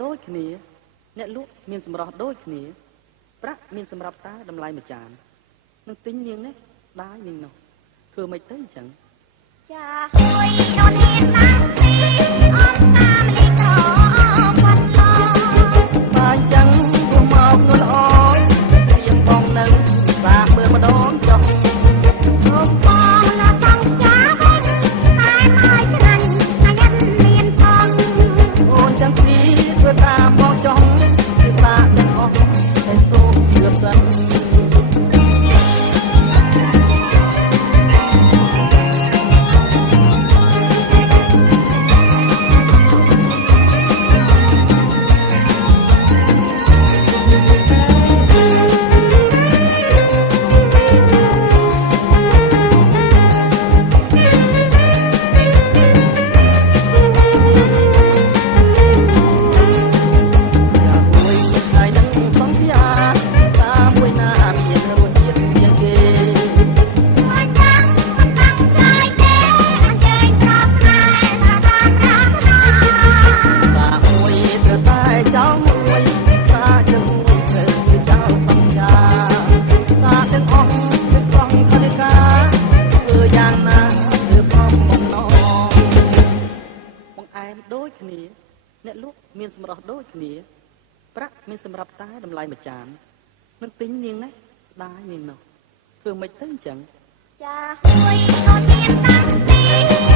ដូចគ្នាអ្នកលក់មានសម្រស់ដូចគ្នាប្រាក់មានសម្រាប់តាតម្លៃមួយចាននឹងទិញនាងនេះស្ដាយនាងនោះធ្វើមិនទៅអញ្ចឹងចាហួយអូនហ៊ានតាំងពីអមតាមលេខធំបាត់ឡងបើអញ្ចឹងព្រមមកនួនអើយត្រៀមបងនៅសាកមើលម្ដងចុះអូនបងណាសំចាវិញតែមកឆ្លាញ់អាយ៉ាត់មានផងអូនចាំពីធ្វើតាមមកចុះគឺសាកទាំងអស់តែសូមជឿសិនដូចគ្នាអ្នកលក់មានសម្រស់ដូចគ្នាប្រាក់មានសម្រាប់តាតម្លៃមួយចាននឹងទិញនាងនេះស្ដាយនាងនោះធ្វើមិនទៅអញ្ចឹងចាហួយអូនហ៊ានតាំងពី